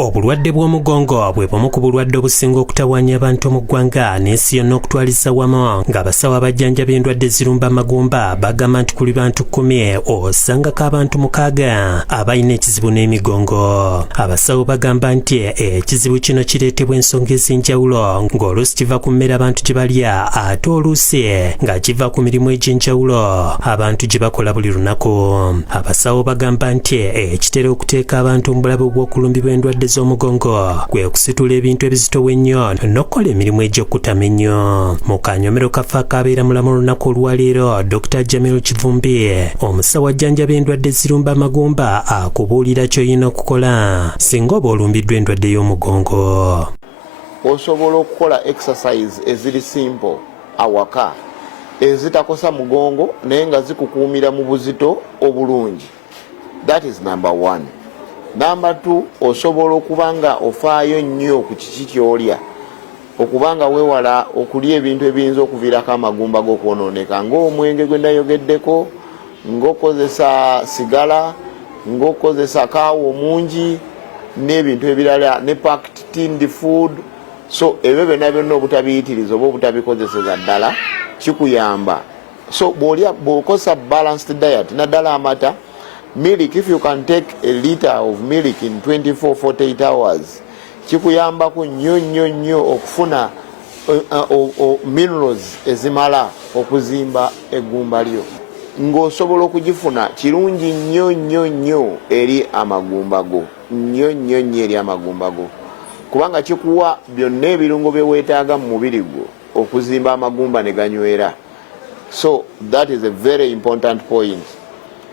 Obulwadde bw'omugongo bwe bumu ku bulwadde obusinga okutawaanya abantu mu ggwanga n'ensi yonna okutwaliza wamu ng'abasawo abajjanjabi endwadde zirumba amagumba bagamba nti kuli bantu 10 osangako abantu 6 abalina ekizibu n'emigongo. Abasawo bagamba nti ekizibu kino kireetebwa ensonga ez'enjawulo ng'oluusi kiva ku mmere abantu gye balya ate oluusi nga kiva ku mirimu egy'enjawulo abantu gye bakola buli lunaku. Abasawo bagamba nti ekitera okuteeka abantu mu bulabe bw'okulumbibwa endwadde z'omugongo kwe kusitula ebintu ebizitowa ennyo n'okukola emirimu egy'okkutama ennyo. Mu kanyomero kaffe akabeera mulamu olunaku olwaleero Dr. Jamil Kivumbi omusawo ajjanjaba endwadde ezirumba amagumba akubuulira ky'olina okukola singa oba olumbiddwa endwadde y'omugongo. Osobola okukola exercise eziri simple awaka ezitakosa mugongo naye nga zikukuumira mu buzito obulungi. That is number 1. Number 2, osobola okubanga ofaayo nnyo ku kiki ky'olya okubanga weewala okulya ebintu ebiyinza okuviirako amagumba g'okwonooneka ng'omwenge gwe nayogeddeko, ng'okozesa sigala, ng'okozesa kaawa omungi n'ebintu ebirala ne packed tinned food. So ebyo byonna obutabiyitiriza oba obutabikozeseza ddala kikuyamba. So bw'okosa balanced diet naddala amata, milk, if you can take a liter of milk in 24-48 hours kikuyambako nnyo okufuna minerals ezimala okuzimba eggumba lyo ng'osobola okugifuna kirungi nnyo eri amagumba go eri amagumba go kubanga kikuwa byonna ebirungo bye weetaaga mu mubiri gwo okuzimba amagumba ne ganywera. So that is a very important point.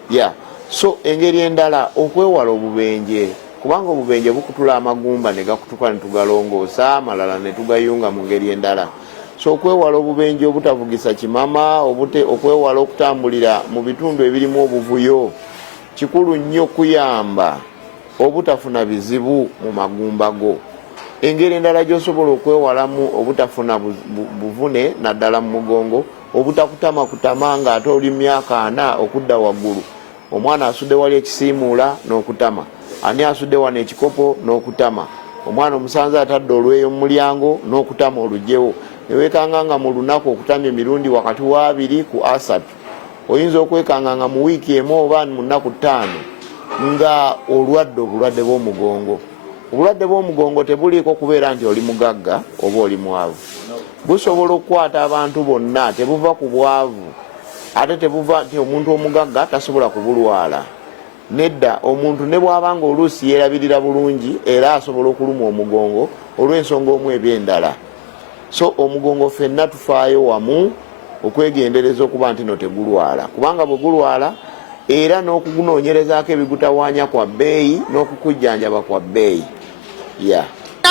Yeah. So engeri endala okwewala obubenje kubanga obubenje bukutula amagumba ne gakutuka ne tugalongoosa amalala ne tugayunga mu ngeri endala. So okwewala obubenje obutavugisa kimama okwewala okutambulira mu bitundu ebirimu obuvuyo kikulu nnyo kuyamba obutafuna bizibu mu magumba go. Engeri endala gy'osobola okwewalamu obutafuna buvune naddala mu mugongo obutakutama ng'ate oli myaka 4 okudda waggulu. Omwana asudde wali ekisiimuula n'okutama, ani asudde wano ekikopo n'okutama, omwana omusanze atadde olweyo mu mulyango n'okutama olugyewo. Ne weekanganga mu lunaku okutamya emirundi wakati wa 2 ku 3. Oyinza okwekanganga mu wiiki emu oba mu nnaku 5 nga obulwadde bw'omugongo. Obulwadde bw'omugongo tebuliiko kubeera nti oli mugagga oba oli mwavu. Busobola okukwata abantu bonna, tebuva ku bwavu. Ate tebuva nti omuntu omugagga tasobola kubulwala. Nedda omuntu ne bw'abanga oluusi yeerabirira bulungi era asobola okuluma omugongo olw'ensonga omu eby'endala. So omugongo ffenna tufaayo wamu okwegendereza okuba nti no tegulwala. Kubanga bwe gulwala era n'okugunoonyerezaako ebigutawaanya kwa bbeeyi n'okukujjanjaba kwa bbeeyi. Yeah.